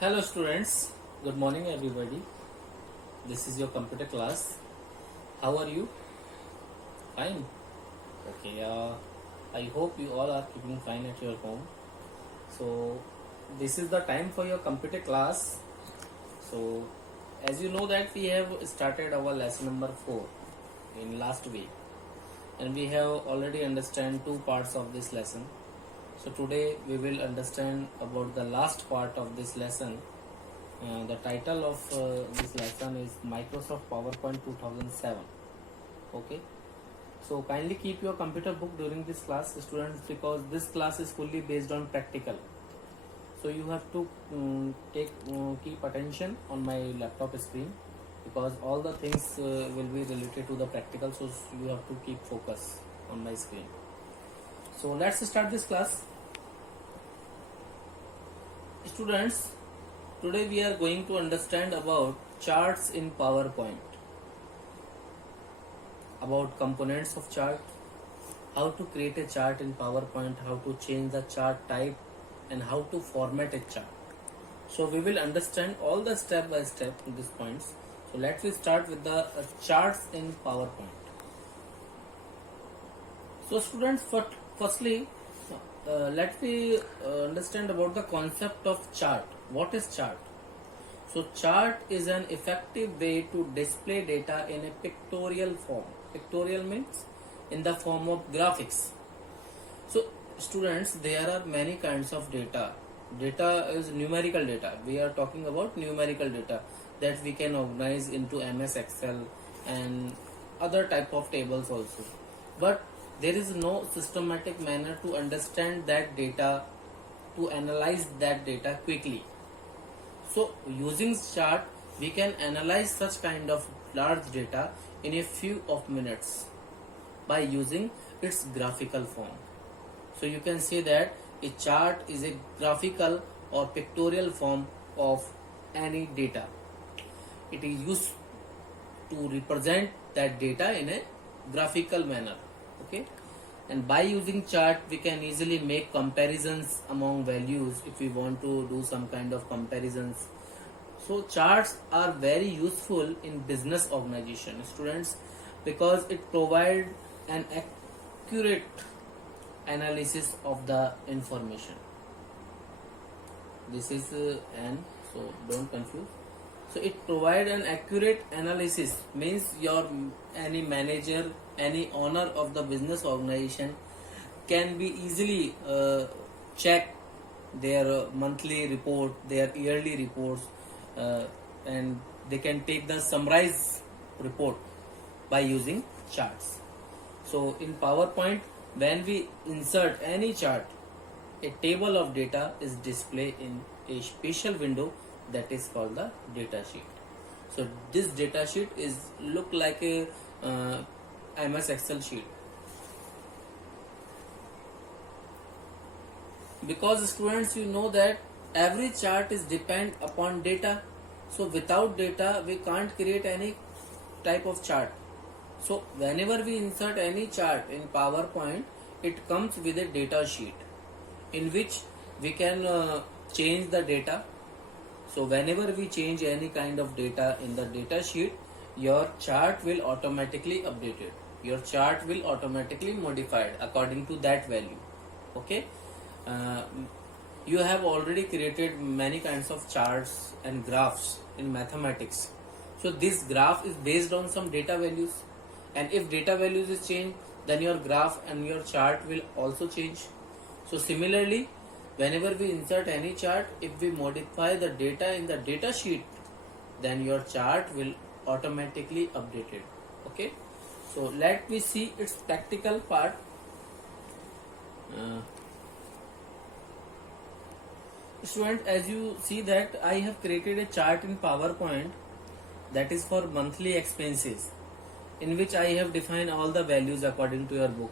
Hello students, good morning everybody. This is your computer class. How are you? Fine. Okay, I hope you all are keeping fine at your home. So this is the time for your computer class. So as you know that we have started our lesson number 4 in last week, and we have already understand two parts of this lesson. So today we will understand about the last part of this lesson. The title of this lesson is Microsoft PowerPoint 2007. Okay, so kindly keep your computer book during this class, students, because this class is fully based on practical. So you have to keep attention on my laptop screen, because all the things will be related to the practical. So you have to keep focus on my screen. So let's start this class, students. Today we are going to understand about charts in PowerPoint, about components of chart, how to create a chart in PowerPoint, how to change the chart type, and how to format a chart. So we will understand all the step by step in these points. So let's start with the charts in PowerPoint. So students, firstly, let me understand about the concept of chart. What is chart? So chart is an effective way to display data in a pictorial form. Pictorial means in the form of graphics. So students, there are many kinds of data. Data is numerical data. We are talking about numerical data that we can organize into MS Excel and other type of tables also. But there is no systematic manner to understand that data, to analyze that data quickly. So using chart, we can analyze such kind of large data in a few of minutes by using its graphical form. So you can say that a chart is a graphical or pictorial form of any data. It is used to represent that data in a graphical manner. Okay, and by using chart we can easily make comparisons among values if we want to do some kind of comparisons. So charts are very useful in business organization, students, because it provide an accurate analysis of the information. This is an, so don't confuse. So it provide an accurate analysis, means your any manager, any owner of the business organization can be easily check their monthly report, their yearly reports, and they can take the summarized report by using charts. So in PowerPoint, when we insert any chart, a table of data is displayed in a special window that is called the data sheet. So this data sheet is look like a MS Excel sheet, because students, you know that every chart is depend upon data. So without data we can't create any type of chart. So whenever we insert any chart in PowerPoint, it comes with a data sheet in which we can change the data. So whenever we change any kind of data in the data sheet, your chart will automatically updated. Your chart will automatically modified according to that value. Okay. You have already created many kinds of charts and graphs in mathematics. So this graph is based on some data values, and if data values is changed, then your graph and your chart will also change. So similarly, whenever we insert any chart, if we modify the data in the data sheet, then your chart will automatically updated. Okay, so let me see its practical part. Student, as you see that I have created a chart in PowerPoint that is for monthly expenses, in which I have defined all the values according to your book.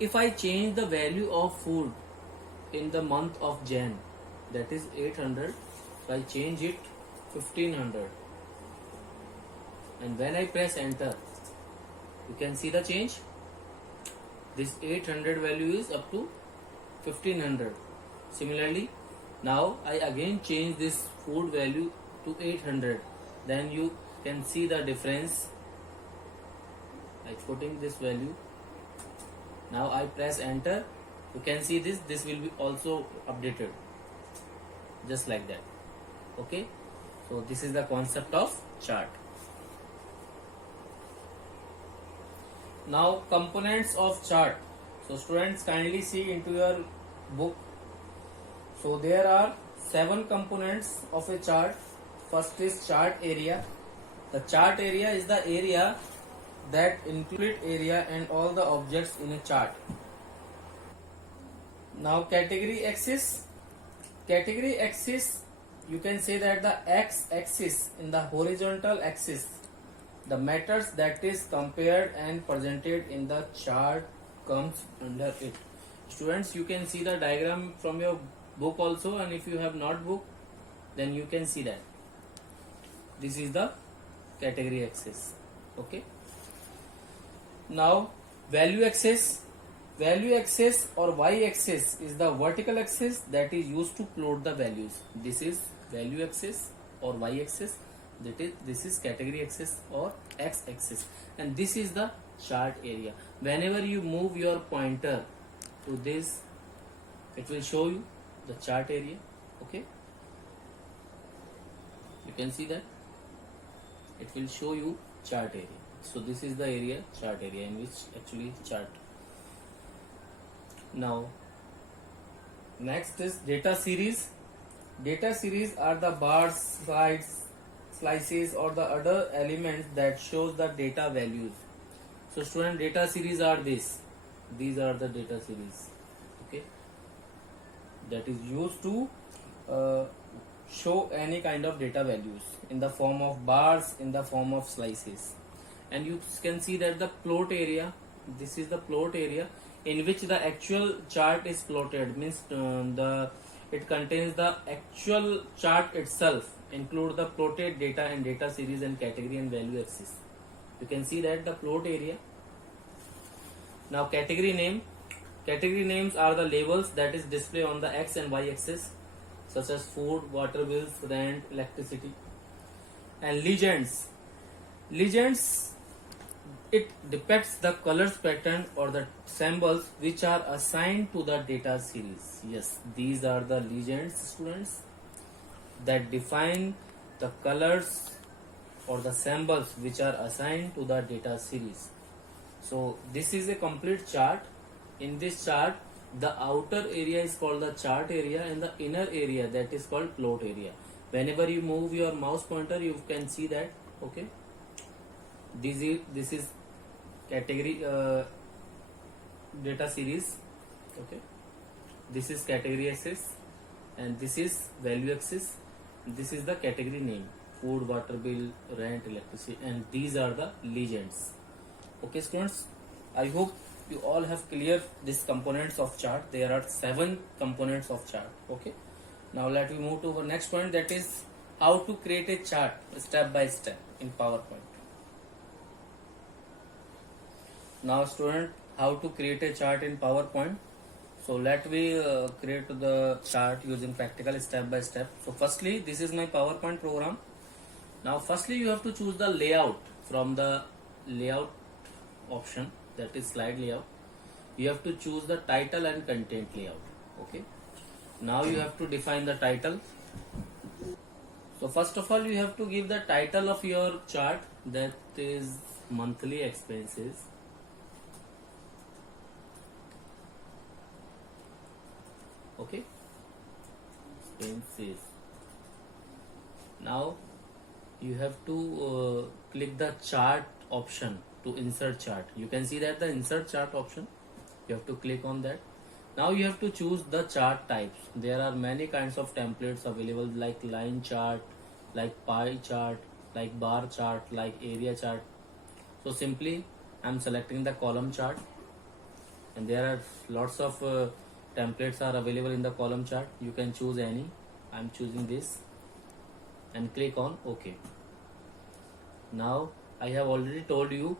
If I change the value of food in the month of Jan, that is 800, so I change it 1500, and when I press enter, you can see the change. This 800 value is up to 1500. Similarly, Now I again change this food value to 800. Then you can see the difference. I putting this value. Now I press enter. You can see this will be also updated just like that. Okay, so this is the concept of chart. Now components of chart. So students, kindly see into your book. So there are 7 components of a chart. First is chart area. The chart area is the area that include area and all the objects in a chart. Now category axis. Category axis, you can say that the x-axis in the horizontal axis, the matters that is compared and presented in the chart comes under it. Students, you can see the diagram from your book also, and if you have not book, then you can see that. This is the category axis. Okay. Now value axis. Value axis or y-axis is the vertical axis that is used to plot the values. This is value axis or y-axis. This is category axis or x-axis, and this is the chart area. Whenever you move your pointer to this, it will show you the chart area. Okay, you can see that it will show you chart area. So this is the area, chart area, in which actually chart. Now next is data series. Data series are the bars, slides, slices or the other elements that shows the data values. So student, data series are this. These are the data series. Okay, that is used to show any kind of data values in the form of bars, in the form of slices. And you can see that the plot area, this is the plot area in which the actual chart is plotted, means it contains the actual chart itself, include the plotted data and data series and category and value axis. You can see that the plot area. Now category name. Category names are the labels that is displayed on the x and y axis, such as food, water bills, rent, electricity. And legends. Legends, it depicts the colors pattern or the symbols which are assigned to the data series. Yes, these are the legends, students, that define the colors or the symbols which are assigned to the data series. So this is a complete chart. In this chart, the outer area is called the chart area and the inner area, that is called plot area. Whenever you move your mouse pointer, you can see that. Okay, this is category data series. Okay, this is category axis and this is value axis. This is the category name: food, water bill, rent, electricity, and these are the legends. Okay students, I hope you all have clear these components of chart. There are 7 components of chart. Okay, now let me move to our next point, that is how to create a chart step by step in PowerPoint. Now student, how to create a chart in PowerPoint. So let me create the chart using practical step by step. So firstly, this is my PowerPoint program. Now firstly, you have to choose the layout from the layout option, that is slide layout. You have to choose the title and content layout. Okay, now you have to define the title. So first of all, you have to give the title of your chart, that is monthly expenses. Okay, expenses. Now you have to click the chart option to insert chart. You can see that the insert chart option, you have to click on that. Now you have to choose the chart types. There are many kinds of templates available, like line chart, like pie chart, like bar chart, like area chart. So simply I'm selecting the column chart, and there are lots of templates are available in the column chart. You can choose any. I'm choosing this and click on OK. Now I have already told you,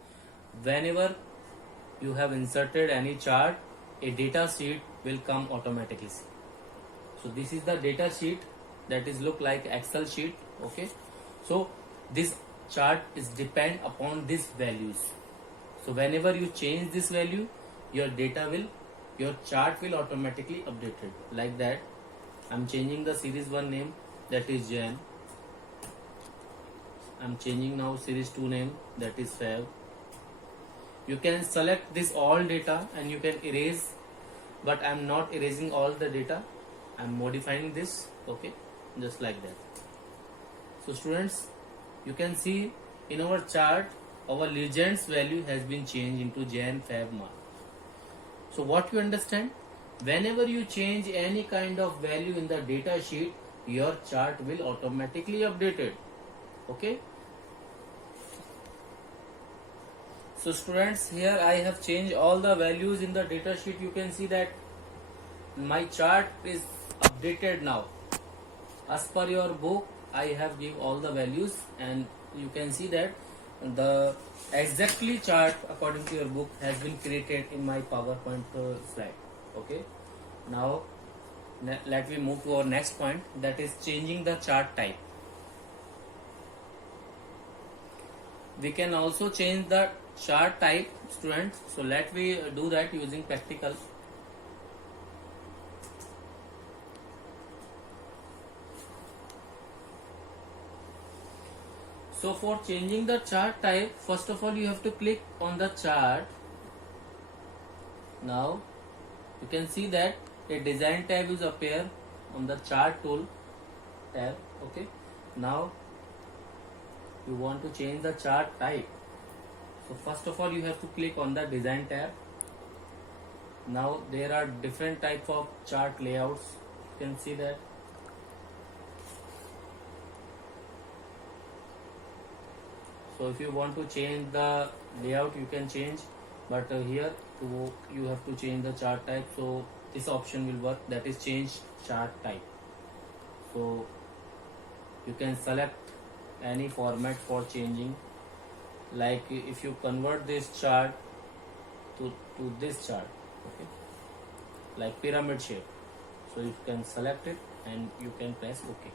whenever you have inserted any chart, a data sheet will come automatically. So this is the data sheet that is look like Excel sheet. Okay, so this chart is depend upon these values. So whenever you change this value, your chart will automatically updated like that. I'm changing the series 1 name, that is Jan. I'm changing now series 2 name, that is Feb. You can select this all data and you can erase, but I'm not erasing all the data. I'm modifying this, okay, just like that. So students, you can see in our chart, our legends value has been changed into Jan, Feb, March. So what you understand? Whenever you change any kind of value in the data sheet, your chart will automatically updated. Okay. So students, here I have changed all the values in the data sheet. You can see that my chart is updated now. As per your book, I have give all the values, and you can see that the exactly chart according to your book has been created in my PowerPoint slide. Okay. Now let me move to our next point, that is changing the chart type. We can also change the chart type, students. So let me do that using practical. So for changing the chart type, first of all you have to click on the chart. Now you can see that a design tab is appear on the chart tool tab. Okay. Now you want to change the chart type. So first of all you have to click on the design tab. Now there are different type of chart layouts. You can see that. So if you want to change the layout, you can change, but here you have to change the chart type. So this option will work, that is change chart type. So you can select any format for changing, like if you convert this chart to this chart, okay, like pyramid shape, so you can select it and you can press OK.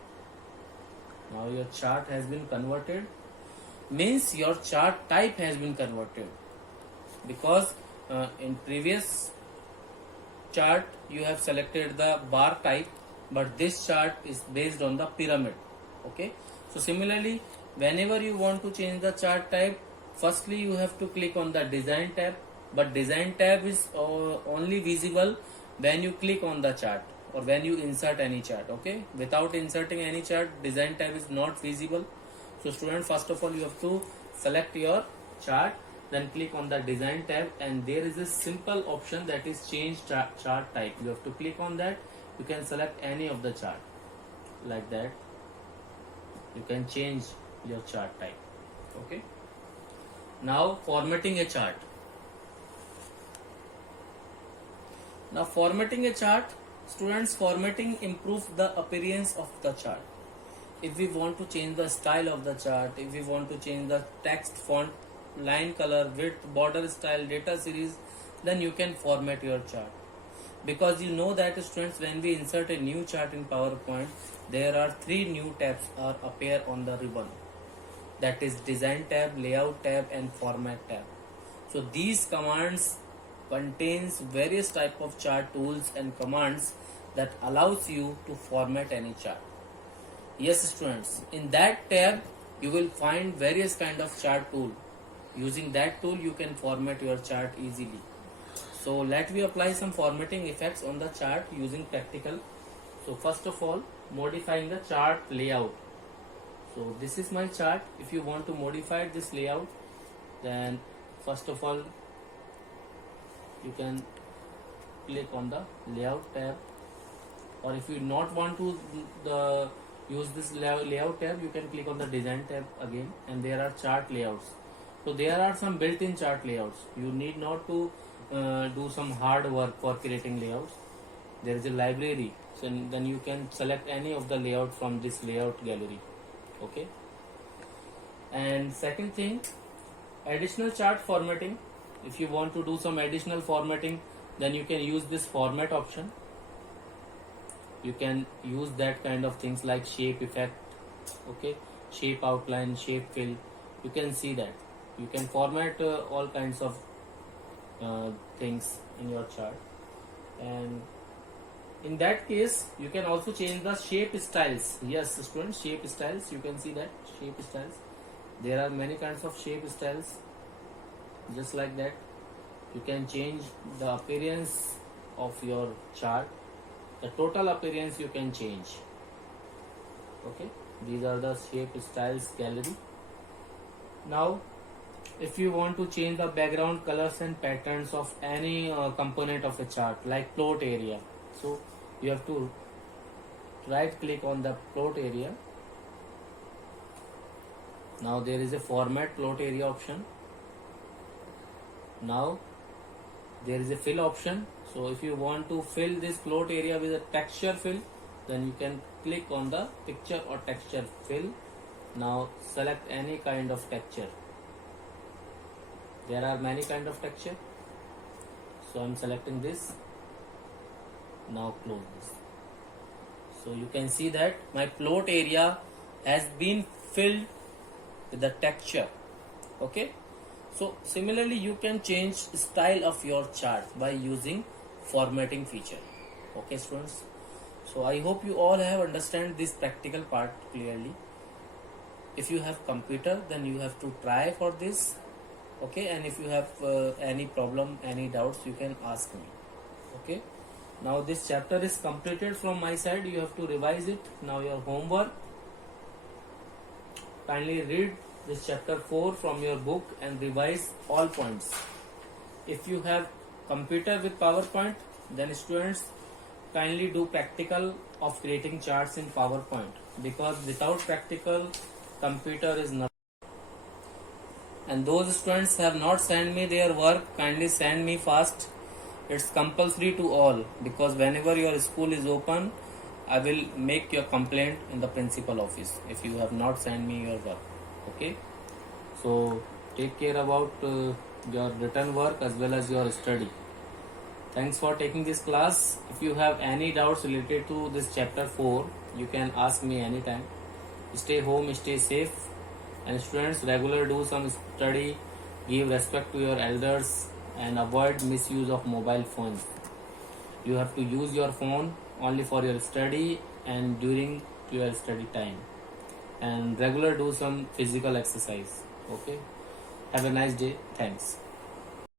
Now your chart has been converted, means your chart type has been converted, because in previous chart you have selected the bar type, but this chart is based on the pyramid. Okay. So similarly, whenever you want to change the chart type, firstly you have to click on the design tab, but design tab is only visible when you click on the chart or when you insert any chart. Okay, without inserting any chart, design tab is not visible. So student, first of all you have to select your chart, then click on the design tab, and there is a simple option that is change chart type. You have to click on that. You can select any of the chart like that. You can change your chart type. Okay. Now formatting a chart. Now formatting a chart, students, formatting improves the appearance of the chart. If we want to change the style of the chart, if we want to change the text, font, line color, width, border style, data series, then you can format your chart. Because you know that students, when we insert a new chart in PowerPoint, there are 3 new tabs are appear on the ribbon. That is design tab, layout tab, and format tab. So these commands contains various type of chart tools and commands that allows you to format any chart. Yes students, in that tab you will find various kind of chart tool. Using that tool you can format your chart easily. So let me apply some formatting effects on the chart using practical. So first of all, modifying the chart layout. So this is my chart. If you want to modify this layout, then first of all you can click on the layout tab, or if you not want to use this layout tab, you can click on the design tab again, and there are chart layouts. So there are some built-in chart layouts. You need not to do some hard work for creating layouts. There is a library, so then you can select any of the layout from this layout gallery. Okay. And second thing, additional chart formatting. If you want to do some additional formatting, then you can use this format option. You can use that kind of things like shape effect, okay, shape outline, shape fill. You can see that. You can format all kinds of things in your chart, and in that case you can also change the shape styles. Yes, students, shape styles. You can see that shape styles. There are many kinds of shape styles, just like that. You can change the appearance of your chart. The total appearance you can change. Okay, these are the shape styles gallery. Now, if you want to change the background colors and patterns of any component of a chart, like plot area, so you have to right click on the plot area. Now there is a format plot area option. Now there is a fill option. So if you want to fill this plot area with a texture fill, then you can click on the picture or texture fill. Now select any kind of texture. There are many kind of texture. So I'm selecting this. Now close this. So you can see that my plot area has been filled with the texture. Okay. So similarly you can change style of your chart by using formatting feature. Okay students. So I hope you all have understand this practical part clearly. If you have computer, then you have to try for this. Okay, and if you have any problem, any doubts, you can ask me. Okay. Now this chapter is completed from my side. You have to revise it. Now your homework. Kindly read this chapter 4 from your book and revise all points. If you have computer with PowerPoint, then students kindly do practical of creating charts in PowerPoint, because without practical, computer is nothing. And those students have not sent me their work, kindly send me fast. It's compulsory to all, because whenever your school is open, I will make your complaint in the principal office if you have not sent me your work. Okay, so take care about your written work as well as your study. Thanks for taking this class. If you have any doubts related to this chapter 4, you can ask me anytime. Stay home, stay safe, and students, regular do some study, give respect to your elders, and avoid misuse of mobile phones. You have to use your phone only for your study and during your study time, and regular do some physical exercise. Okay, have a nice day. Thanks.